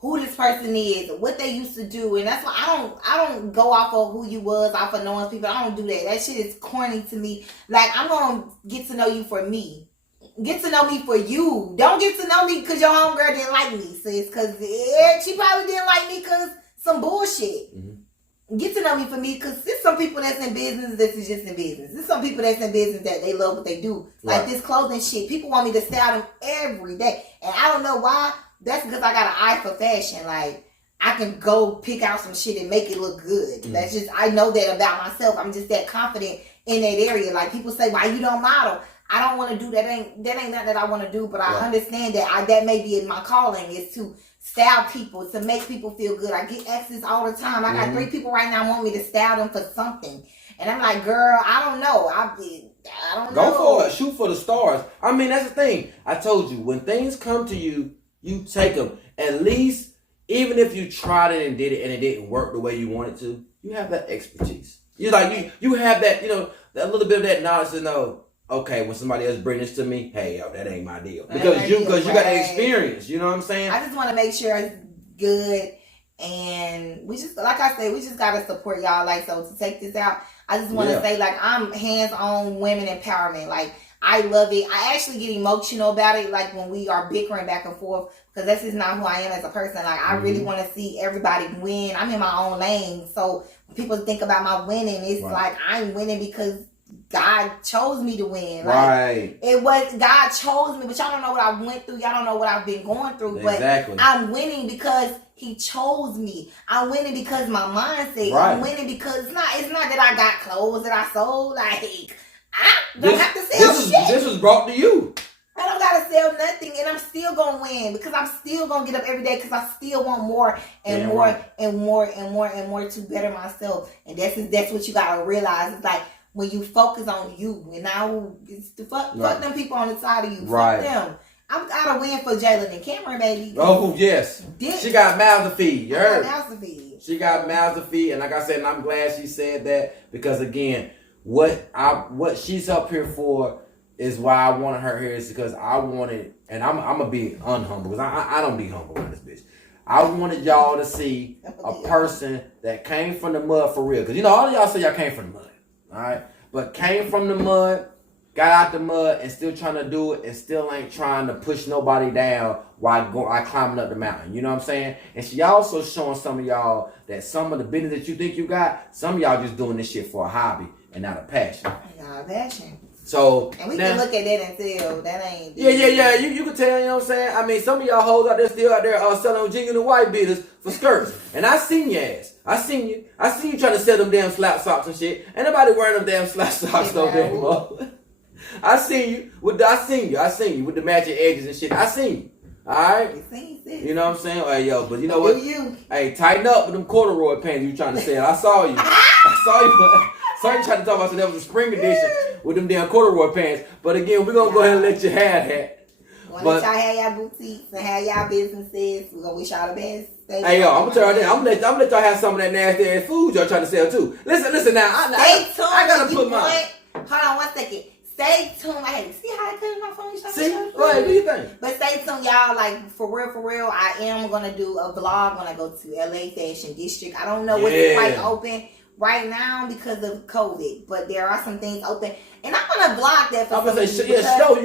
who this person is, what they used to do. And that's why I don't go off of who you was, off of knowing people. I don't do that. That shit is corny to me. Like, I'm gonna get to know you for me. Get to know me for you. Don't get to know me because your homegirl didn't like me, sis. Because she probably didn't like me because some bullshit. Mm-hmm. Get to know me for me because there's some people that's in business that's just in business. There's some people that's in business that they love what they do. Right. Like this clothing shit. People want me to style them every day. And I don't know why. That's because I got an eye for fashion. Like, I can go pick out some shit and make it look good. Mm-hmm. That's just, I know that about myself. I'm just that confident in that area. Like, people say, why you don't model? I don't want to do that. Ain't nothing that I want to do, but I understand that that may be in my calling is to style people, to make people feel good. I get access all the time. I got 3 people right now want me to style them for something, and I'm like, girl, I don't know. I don't know. Go for it. Shoot for the stars. I mean, that's the thing. I told you, when things come to you, you take them. At least, even if you tried it and did it and it didn't work the way you wanted to, you have that expertise. You like you have that, you know, that little bit of that knowledge to know. Okay, when somebody else brings this to me, hey, yo, that ain't my deal. Because you got the experience, you know what I'm saying? I just want to make sure it's good, and we just, like I said, we just got to support y'all. Like, so to take this out, I just want to say, like, I'm hands-on women empowerment. Like, I love it. I actually get emotional about it, like, when we are bickering back and forth, because that's just not who I am as a person. Like, I really want to see everybody win. I'm in my own lane, so when people think about my winning, it's like I'm winning because God chose me to win. Like, it was God chose me, but y'all don't know what I went through. Y'all don't know what I've been going through. Exactly. But I'm winning because He chose me. I'm winning because my mindset. I'm winning because it's not that I got clothes that I sold. Like, I don't have to sell shit. This was brought to you. I don't gotta sell nothing, and I'm still gonna win because I'm still gonna get up every day because I still want more and more and more and more and more to better myself. And that's what you gotta realize. It's like, when you focus on you, and now it's the fuck them people on the side of you. Fuck them. I'm gotta win for Jalen and Cameron, baby. Oh yes, she got mouths to feed. You heard? Mouths to feed. She got mouths to feed, and like I said, and I'm glad she said that because again, what she's up here for is why I wanted her here is because I wanted, and I'm gonna be unhumble because I don't be humble on this bitch. I wanted y'all to see a person that came from the mud for real. Because, you know, all of y'all say y'all came from the mud. All right? But came from the mud, got out the mud, and still trying to do it, and still ain't trying to push nobody down while climbing up the mountain. You know what I'm saying? And she also showing some of y'all that some of the business that you think you got, some of y'all just doing this shit for a hobby and not a passion. Not a passion. So, and we can look at that and tell that ain't. Yeah. You can tell, you know what I'm saying? I mean, some of y'all hoes out there still out there selling genuine white beaters for skirts. And I seen your ass. I seen you trying to sell them damn slap socks and shit. Ain't nobody wearing them damn slap socks no damn more. I seen you with the matching edges and shit. I seen you. Alright? You know what I'm saying? Hey, yo, but you know what? Hey, tighten up with them corduroy pants you trying to sell. I saw you. Sorry, trying to talk about so that was a spring edition with them damn corduroy pants. But again, we're gonna go ahead and let you have that. Let y'all have y'all boutiques and have y'all businesses. We're gonna wish y'all the best. Hey yo, I'm gonna tell you that. I'm gonna let y'all have some of that nasty ass food y'all trying to sell too. Listen now. I gotta put mine. Hold on 1 second. Stay tuned. I had to see how I cut my phone. See? What do you think? But stay tuned, y'all. Like, for real, I am going to do a vlog when I go to LA Fashion District. I don't know what's quite open right now because of COVID, but there are some things open. And I'm going to vlog that for I'm going to say, you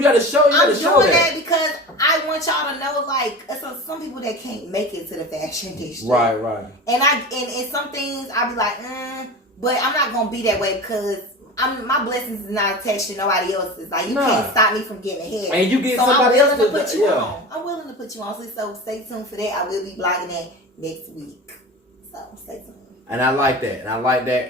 got to show I'm doing that because I want y'all to know, like, so some people that can't make it to the fashion district. Right. And some things I'll be like, but I'm not going to be that way because my blessings is not attached to nobody else's. Like, you can't stop me from getting ahead. And you get somebody else to put you on. I'm willing to put you on. So stay tuned for that. I will be vlogging that next week. So stay tuned. And I like that.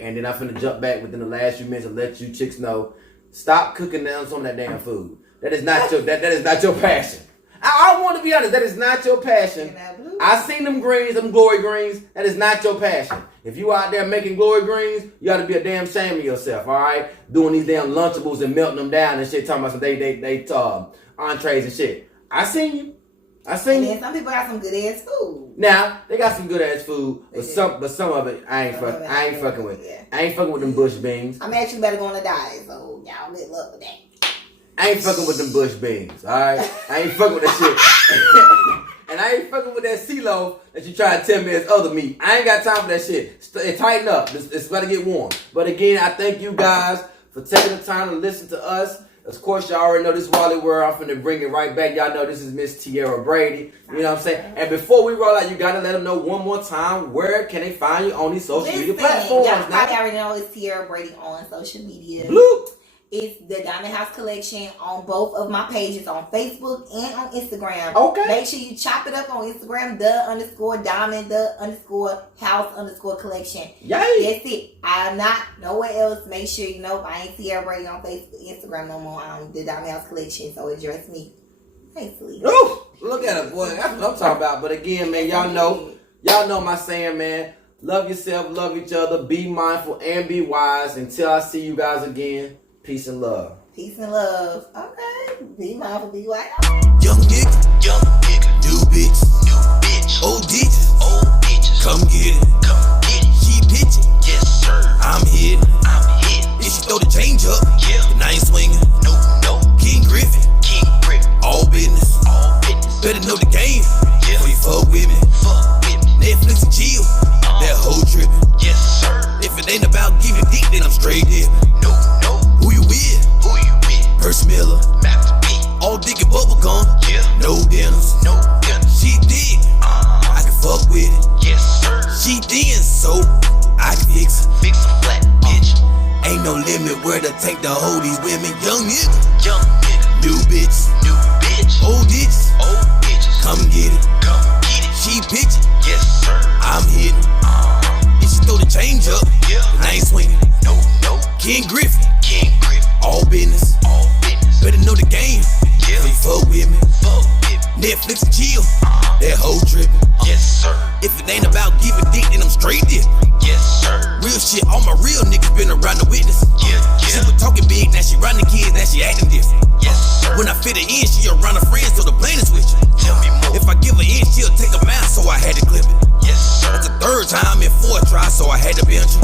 And then I'm finna jump back within the last few minutes and let you chicks know. Stop cooking down some of that damn food. That is not your that is not your passion. I want to be honest. That is not your passion. I seen them greens, them glory greens. That is not your passion. If you out there making glory greens, you ought to be a damn shame of yourself, all right? Doing these damn Lunchables and melting them down and shit, talking about some they entrees and shit. I seen you. And then some people got some good ass food. Now they got some good ass food, but some of it I ain't fucking with. Yeah. I ain't fucking with them bush beans. I'm actually better going to diet, so y'all good luck with that. I ain't fucking with them bush beans, all right? I ain't fucking with that shit. And I ain't fucking with that CHILLE that you try to tell me is other meat. I ain't got time for that shit. Tighten up. It's about to get warm. But again, I thank you guys for taking the time to listen to us. Of course, y'all already know this is Wally World. I'm finna bring it right back. Y'all know this is Miss Tierra Brady. You know what I'm saying? And before we roll out, you gotta let them know one more time, where can they find you on these social media platforms? Y'all probably already know it's Tierra Brady on social media. Bloop. It's the Diamond House Collection on both of my pages, on Facebook and on Instagram. Okay. Make sure you chop it up on Instagram, _diamond, _house _collection. Yay. That's it. I'm not nowhere else. Make sure you know I ain't Tierra Brady on Facebook, Instagram no more. I'm the Diamond House Collection, so address me nicely. Ooh, look at it, boy. That's what I'm talking about. But again, man, y'all know my saying, man. Love yourself, love each other, be mindful and be wise. Until I see you guys again. Peace and love. Peace and love. Okay. Be mindful, be wise. Young nigga, new bitch, old bitches, come get it, she bitchin', yes sir, I'm here, if she throw the change up, then I ain't swinging, no, King Griffin, all business, better know the game, before you fuck with me, Netflix and chill, that whole trippin', yes sir, if it ain't about giving dick, then I'm straight dippin', no, who you with, Purse Miller, all dick and bubble gum, no dinners, she did, I can fuck with it, yes sir, she did, so I can fix a flat bitch, ain't no limit where to take to hold these women, young nigga, new bitch, old bitches, come get it, she bitchin', yes sir, I'm hitting, if she throw the change up, then I ain't swinging, no, King Griffin, all business, better know the game, before you fuck with me, Netflix and chill, that whole trippin', yes sir, if it ain't about giving dick, then I'm straight dippin', yes sir, real shit, all my real niggas been around the witness, she was talking big, now she run the kids, now she acting different, yes sir, when I fit her in, she around her friends, so the plan is with you, tell me more, if I give her in, she'll take a mouth, so I had to clip it, yes sir, that's the third time in 4 tries, so I had to bench her,